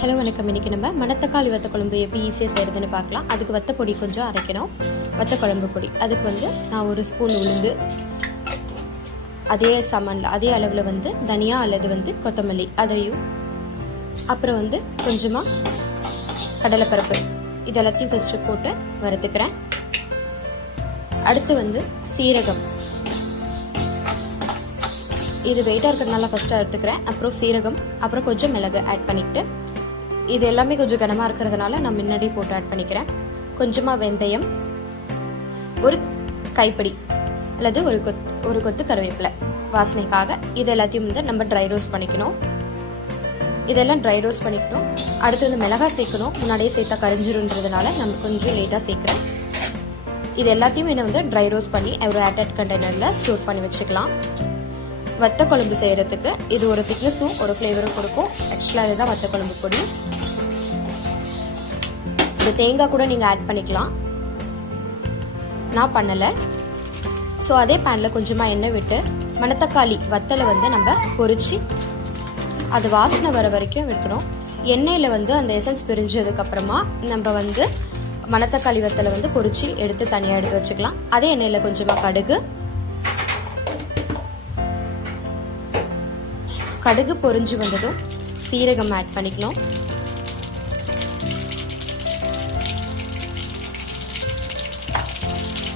Hello வணக்கம். இன்றைக்கி நம்ம மணத்தக்காளி வத்த குழம்பு எப்படி ஈஸியாக செய்கிறதுன்னு பார்க்கலாம். அதுக்கு வத்த பொடி கொஞ்சம் அரைக்கணும். வத்த குழம்பு பொடி அதுக்கு நான் ஒரு ஸ்பூன் உளுந்து, அதே சமனில் அதே அளவில் தனியா அல்லது கொத்தமல்லி அதையும், அப்புறம் கொஞ்சமாக கடலைப்பருப்பு இது எல்லாத்தையும் ஃபஸ்ட்டு போட்டு வறுத்துக்கிறேன். அடுத்து சீரகம், இது வெயிட்டாக இருக்கிறதுனால ஃபஸ்ட்டு அறுத்துக்கிறேன். அப்புறம் சீரகம், அப்புறம் கொஞ்சம் மிளகு ஆட் பண்ணிவிட்டு, இது எல்லாமே கொஞ்சம் கனமாக இருக்கிறதுனால நான் முன்னாடி போட்டு ஆட் பண்ணிக்கிறேன். கொஞ்சமாக வெந்தயம், ஒரு கைப்பிடி அல்லது ஒரு கொத்து கருவேப்பிலை வாசனைக்காக. இது எல்லாத்தையும் நம்ம ட்ரை ரோஸ்ட் பண்ணிக்கணும். இதெல்லாம் ட்ரை ரோஸ்ட் பண்ணிக்கணும். அடுத்து மிளகாய் சேர்க்கணும். முன்னாடியே சேர்த்தா கரிஞ்சிருன்றதுனால நம்ம கொஞ்சம் லேட்டாக சேர்க்குறேன். இது எல்லாத்தையும் என்ன ட்ரை ரோஸ்ட் பண்ணி ஒரு ஏர்டைட் கண்டெய்னரில் ஸ்டோர் பண்ணி வச்சுக்கலாம். வத்த குழம்பு செய்கிறதுக்கு இது ஒரு திக்னஸும் ஒரு ஃப்ளேவரும் கொடுக்கும். ஆக்சுவலாக இதுதான் வத்த குழம்பு பொடி. இது தேங்காய் கூட நீங்கள் ஆட் பண்ணிக்கலாம், நான் பண்ணலை. ஸோ அதே பேனில் கொஞ்சமாக எண்ணெய் விட்டு மணத்தக்காளி வத்தலை நம்ம பொரிச்சு அது வாசனை வர வரைக்கும் விட்டுறோம். எண்ணெயில் அந்த எசன்ஸ் பிரிஞ்சதுக்கப்புறமா நம்ம மணத்தக்காளி வத்தலை பொரிச்சு எடுத்து தனியாக எடுத்து வச்சுக்கலாம். அதே எண்ணெயில் கொஞ்சமாக கடுகு பொரிஞ்சு வந்ததும் சீரகம் ஆட் பண்ணிக்கலாம்.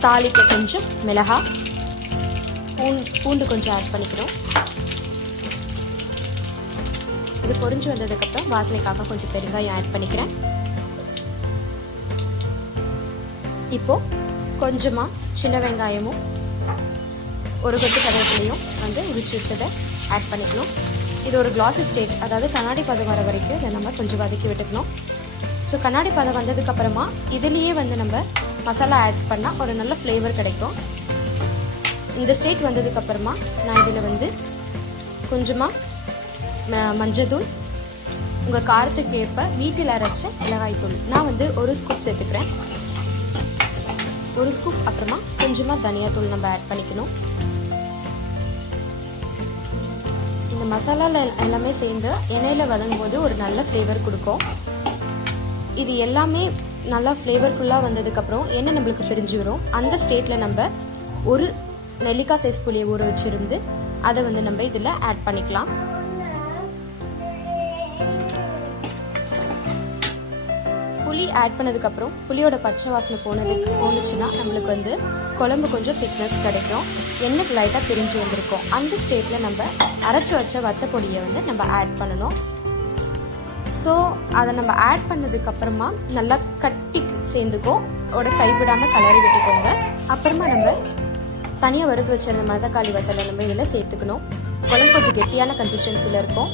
தாளிக்க கொஞ்சம் மிளகாய், பூண்டு கொஞ்சம் ஆட் பண்ணிக்கிறோம். இது பொரிஞ்சு வந்ததுக்கப்புறம் வாசனைக்காக கொஞ்சம் பெருங்காயம் ஆட் பண்ணிக்கிறேன். இப்போ கொஞ்சமாக சின்ன வெங்காயமும் ஒரு கொத்து கருவேப்பிலையும் உரிச்சு வச்சதை ஆட் பண்ணிக்கணும். இது ஒரு கிளாஸி ஸ்டேட், அதாவது கண்ணாடி பதம் வர வரைக்கும் இதை நம்ம கொஞ்சம் வதக்கி விட்டுக்கணும். ஸோ கண்ணாடி பதம் வந்ததுக்கப்புறமா இதுலேயே நம்ம மசாலா ஆட் பண்ணால் ஒரு நல்ல ஃப்ளேவர் கிடைக்கும். இந்த ஸ்டேட் வந்ததுக்கப்புறமா நான் இதில் கொஞ்சமாக மஞ்சள், உங்கள் காரத்துக்கு ஏற்ப வீட்டில் அரைச்ச மிளகாய் தூள் நான் ஒரு ஸ்கூப் சேர்த்துக்கிறேன். ஒரு ஸ்கூப், அப்புறமா கொஞ்சமாக தனியாத்தூள் நம்ம ஆட் பண்ணிக்கணும். இந்த மசாலாவில் எல்லாமே சேர்ந்து எண்ணெயில் வதங்கும் போது ஒரு நல்ல ஃப்ளேவர் கொடுக்கும். இது எல்லாமே நல்லா ஃப்ளேவர்ஃபுல்லாக வந்ததுக்கப்புறம் எண்ணெய் நம்மளுக்கு பிரிஞ்சு வரும். அந்த ஸ்டேட்டில் நம்ம ஒரு நெல்லிக்காய் சைஸ் புளியை ஊற வச்சுருந்து அதை நம்ம இதில் ஆட் பண்ணிக்கலாம். புளி ஆட் பண்ணதுக்கப்புறம் புளியோட பச்சை வாசனை போணுச்சுன்னா நம்மளுக்கு குழம்பு கொஞ்சம் திக்னஸ் கிடைக்கும். எண்ணெய் லைட்டாக பிரிஞ்சு வந்திருக்கும். அந்த ஸ்டேட்டில் நம்ம அரைச்சி வச்ச வத்த பொடியை நம்ம ஆட் பண்ணணும். ஸோ அதை நம்ம ஆட் பண்ணதுக்கப்புறமா நல்லா கட்டி சேர்ந்துக்கும். கைவிடாமல் கலரி விட்டுக்கோங்க. அப்புறமா நம்ம தனியாக வறுத்து வச்சிருந்த மணத்தக்காளி வத்தலை நம்ம இதில் சேர்த்துக்கணும். குழம்பு கொஞ்சம் கெட்டியான கன்சிஸ்டன்சியில் இருக்கும்.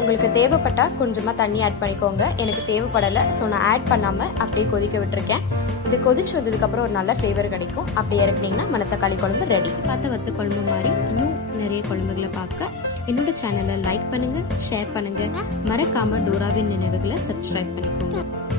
உங்களுக்கு தேவைப்பட்டால் கொஞ்சமாக தண்ணி ஆட் பண்ணிக்கோங்க. எனக்கு தேவைப்படலை, ஸோ நான் ஆட் பண்ணாமல் அப்படியே கொதிக்க விட்டுருக்கேன். இது கொதிச்சு வந்ததுக்கப்புறம் ஒரு நல்ல ஃப்ளேவர் கிடைக்கும். அப்படி இறக்குனீங்கன்னா மணத்தக்காளி குழம்பு ரெடி. பார்த்த வத்த குழம்பு மாதிரி இன்னும் நிறைய குழம்புகளை பார்க்க என்னோட சேனலை லைக் பண்ணுங்கள், ஷேர் பண்ணுங்கள். மறக்காமல் டோராவின் நினைவுகளை சப்ஸ்கிரைப் பண்ணிக்கோங்க.